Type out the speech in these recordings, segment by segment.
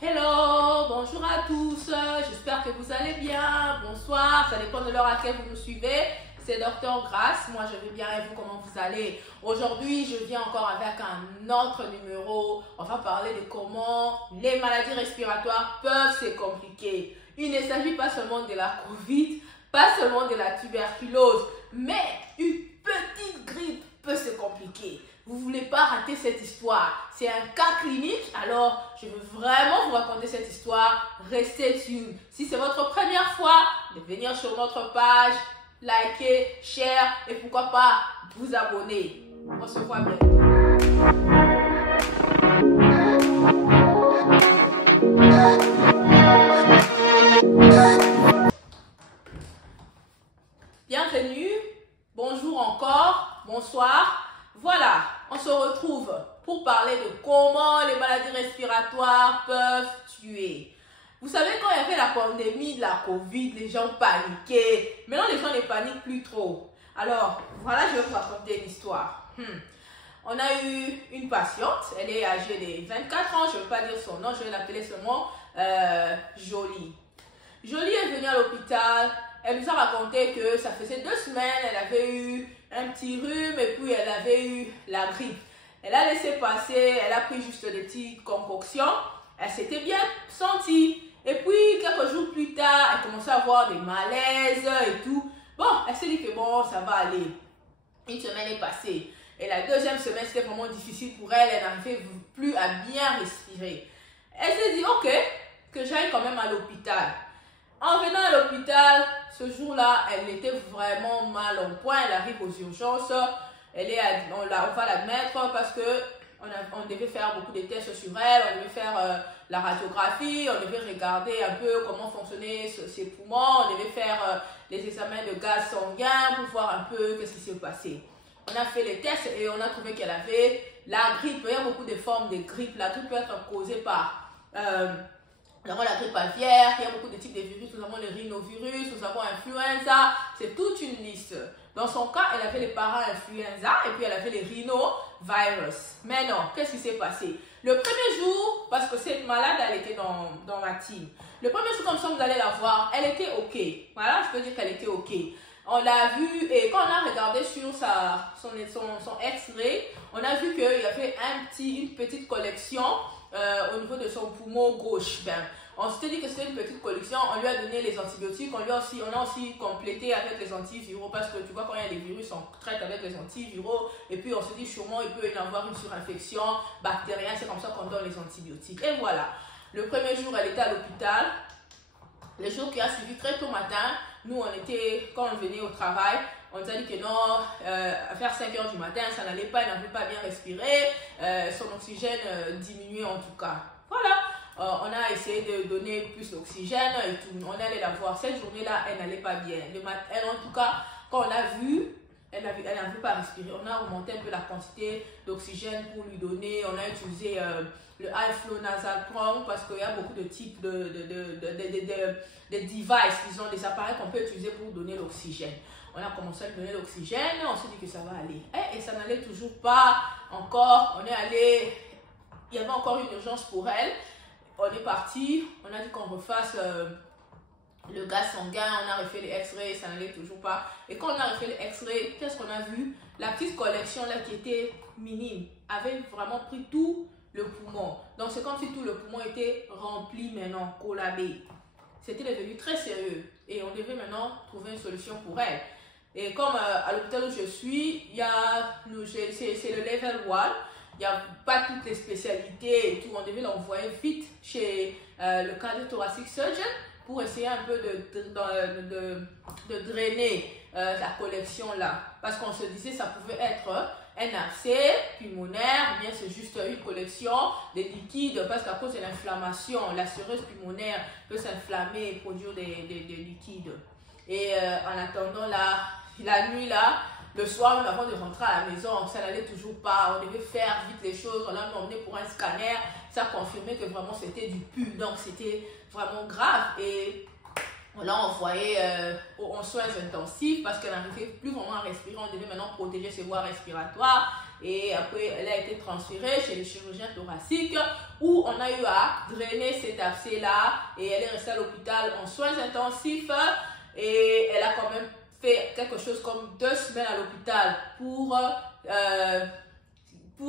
Hello, bonjour à tous, j'espère que vous allez bien, bonsoir, ça dépend de l'heure à laquelle vous nous suivez. C'est Docteur Grace, moi je vais bien et vous, comment vous allez? Aujourd'hui, je viens encore avec un autre numéro. On va parler de comment les maladies respiratoires peuvent se compliquer. Il ne s'agit pas seulement de la Covid, pas seulement de la tuberculose, mais une petite grippe peut se compliquer. Vous ne voulez pas rater cette histoire. C'est un cas clinique, alors je veux vraiment vous raconter cette histoire. Restez tuned. Si c'est votre première fois, de venir sur notre page, liker, share et pourquoi pas vous abonner. On se voit bientôt. Bienvenue, bonjour encore, bonsoir. Voilà, on se retrouve pour parler de comment les maladies respiratoires peuvent tuer. Vous savez, quand il y avait la pandémie de la Covid, les gens paniquaient. Maintenant, les gens ne paniquent plus trop. Alors, voilà, je vais vous raconter une histoire. On a eu une patiente, elle est âgée de 24 ans, je ne vais pas dire son nom, je vais l'appeler seulement Jolie. Jolie est venue à l'hôpital, elle nous a raconté que ça faisait 2 semaines, elle avait eu un petit rhume et puis elle avait eu la grippe. Elle a laissé passer, elle a pris juste des petites concoctions, elle s'était bien sentie. Et puis, quelques jours plus tard, elle commençait à avoir des malaises et tout. Bon, elle s'est dit que bon, ça va aller. Une semaine est passée. Et la deuxième semaine, c'était vraiment difficile pour elle. Elle n'arrivait plus à bien respirer. Elle s'est dit, ok, que j'aille quand même à l'hôpital. En venant à l'hôpital, ce jour-là, elle était vraiment mal en point. Elle arrive aux urgences. On va l'admettre parce que on devait faire beaucoup de tests sur elle. On devait faire la radiographie. On devait regarder un peu comment fonctionnaient ses poumons. On devait faire les examens de gaz sanguin pour voir un peu qu'est-ce qui s'est passé. On a fait les tests et on a trouvé qu'elle avait la grippe. Il y a beaucoup de formes de grippe. La grippe peut être causée par nous avons la grippe aviaire, il y a beaucoup de types de virus, nous avons le rhinovirus, nous avons l'influenza, c'est toute une liste. Dans son cas, elle avait les para-influenza et puis elle avait les rhinovirus. Mais non, qu'est-ce qui s'est passé? Le premier jour, parce que cette malade, elle était dans ma team. Le premier jour, comme ça, vous allez la voir, elle était OK. Voilà, je peux dire qu'elle était OK. On l'a vu et quand on a regardé sur son X-ray, on a vu qu'il y avait une petite collection au niveau de son poumon gauche. On s'était dit que c'était une petite collection, on lui a donné les antibiotiques, on a aussi complété avec les antiviraux parce que tu vois quand il y a des virus, on traite avec les antiviraux et puis on se dit sûrement il peut y avoir une surinfection bactérienne, c'est comme ça qu'on donne les antibiotiques. Et voilà, le premier jour elle était à l'hôpital, le jour qui a suivi très tôt matin, nous quand on venait au travail, on nous a dit que non, à faire 5 h du matin, ça n'allait pas, elle n'avait pas bien respirer, son oxygène diminuait en tout cas. Voilà, on a essayé de donner plus d'oxygène et tout. On allait la voir. Cette journée-là, elle n'allait pas bien. Elle, en tout cas, quand on l'a vue, elle n'avait pas respiré. On a augmenté un peu la quantité d'oxygène pour lui donner. On a utilisé le high flow nasal prong parce qu'il y a beaucoup de types de devices, disons, des appareils qu'on peut utiliser pour donner l'oxygène. On a commencé à lui donner l'oxygène, on s'est dit que ça va aller. Et ça n'allait toujours pas encore. On est allé, il y avait encore une urgence pour elle. On est parti, on a dit qu'on refasse le gaz sanguin, on a refait les X-rays, ça n'allait toujours pas. Et quand on a refait les X-rays, qu'est-ce qu'on a vu? La petite collection là qui était minime avait vraiment pris tout le poumon. Donc c'est comme si tout le poumon était rempli maintenant, collabé. C'était devenu très sérieux et on devait maintenant trouver une solution pour elle. Et comme à l'hôpital où je suis, c'est le level 1, il n'y a pas toutes les spécialités et tout. On devait l'envoyer vite chez le cardio-thoracic surgeon pour essayer un peu de drainer la collection là. Parce qu'on se disait que ça pouvait être un abcès pulmonaire ou bien c'est juste une collection de liquides parce qu'à cause de l'inflammation, la cirrhose pulmonaire peut s'inflammer et produire des liquides. Et en attendant la nuit là, le soir, avant de rentrer à la maison, ça n'allait toujours pas. On devait faire vite les choses. On l'a emmené pour un scanner. Ça confirmait que vraiment c'était du pus. Donc c'était vraiment grave. Et on l'a envoyé en soins intensifs parce qu'elle n'arrivait plus vraiment à respirer. On devait maintenant protéger ses voies respiratoires. et après elle a été transférée chez le chirurgien thoracique où on a eu à drainer cet abcès-là et elle est restée à l'hôpital en soins intensifs et elle a quand même fait quelque chose comme 2 semaines à l'hôpital pour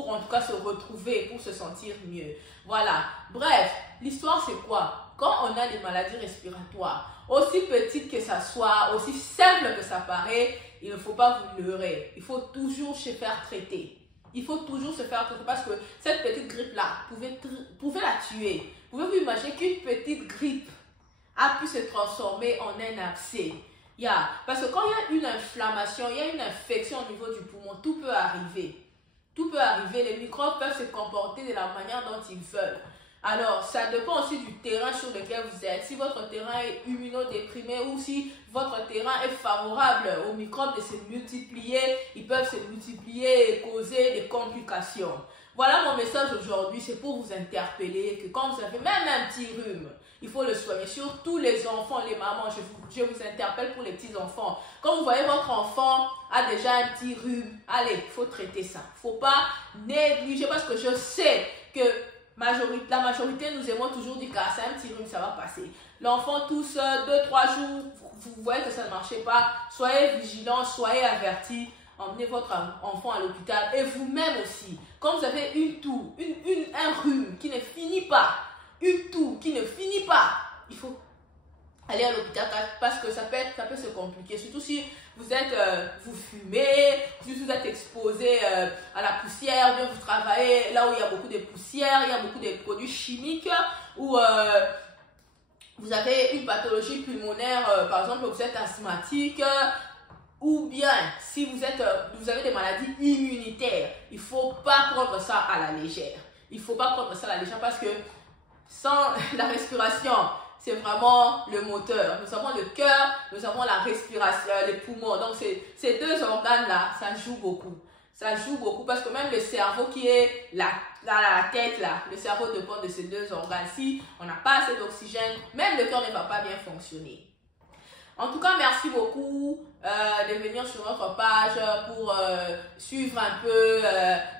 en tout cas se retrouver, pour se sentir mieux. Voilà. Bref, l'histoire c'est quoi? Quand on a des maladies respiratoires, aussi petites que ça soit, aussi simple que ça paraît, il ne faut pas vous leurrer. Il faut toujours se faire traiter. Il faut toujours se faire traiter parce que cette petite grippe-là pouvait la tuer. Vous pouvez vous imaginer qu'une petite grippe a pu se transformer en un abcès. Parce que quand il y a une inflammation, il y a une infection au niveau du poumon, tout peut arriver. Tout peut arriver, les microbes peuvent se comporter de la manière dont ils veulent. Alors, ça dépend aussi du terrain sur lequel vous êtes. Si votre terrain est immunodéprimé ou si votre terrain est favorable aux microbes de se multiplier, ils peuvent se multiplier et causer des complications. Voilà mon message aujourd'hui, c'est pour vous interpeller que quand vous avez même un petit rhume, il faut le soigner. Surtout les enfants, les mamans, je vous interpelle pour les petits enfants. Quand vous voyez votre enfant a déjà un petit rhume, allez, il faut traiter ça. Il ne faut pas négliger parce que je sais que la majorité nous aimons toujours dire que c'est un petit rhume, ça va passer. L'enfant tousse 2-3 jours, vous voyez que ça ne marchait pas. Soyez vigilants, soyez avertis. Emmenez votre enfant à l'hôpital et vous-même aussi. Quand vous avez une toux, un rhume qui ne finit pas, une toux qui ne finit pas, il faut aller à l'hôpital parce que ça peut se compliquer. Surtout si vous fumez, si vous êtes exposé à la poussière, ou bien vous travaillez là où il y a beaucoup de poussière, il y a beaucoup de produits chimiques, ou vous avez une pathologie pulmonaire, par exemple vous êtes asthmatique, ou bien si vous avez des maladies immunitaires, il ne faut pas prendre ça à la légère. Il ne faut pas prendre ça à la légère parce que sans la respiration, c'est vraiment le moteur. Nous avons le cœur, nous avons la respiration, les poumons. Donc ces 2 organes-là, ça joue beaucoup. Ça joue beaucoup parce que même le cerveau qui est la tête là, le cerveau dépend de ces 2 organes. Si on n'a pas assez d'oxygène, même le cœur ne va pas bien fonctionner. En tout cas, merci beaucoup de venir sur notre page pour suivre un peu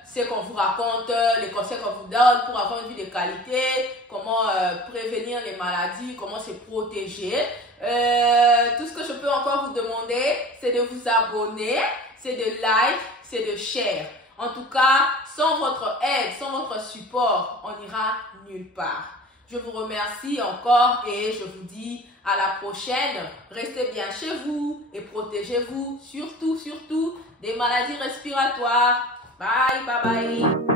ce qu'on vous raconte, les conseils qu'on vous donne pour avoir une vie de qualité, comment prévenir les maladies, comment se protéger. Tout ce que je peux encore vous demander, c'est de vous abonner, c'est de like, c'est de share. En tout cas, sans votre aide, sans votre support, on n'ira nulle part. Je vous remercie encore et je vous dis à la prochaine. Restez bien chez vous et protégez-vous surtout des maladies respiratoires. Bye, bye, bye.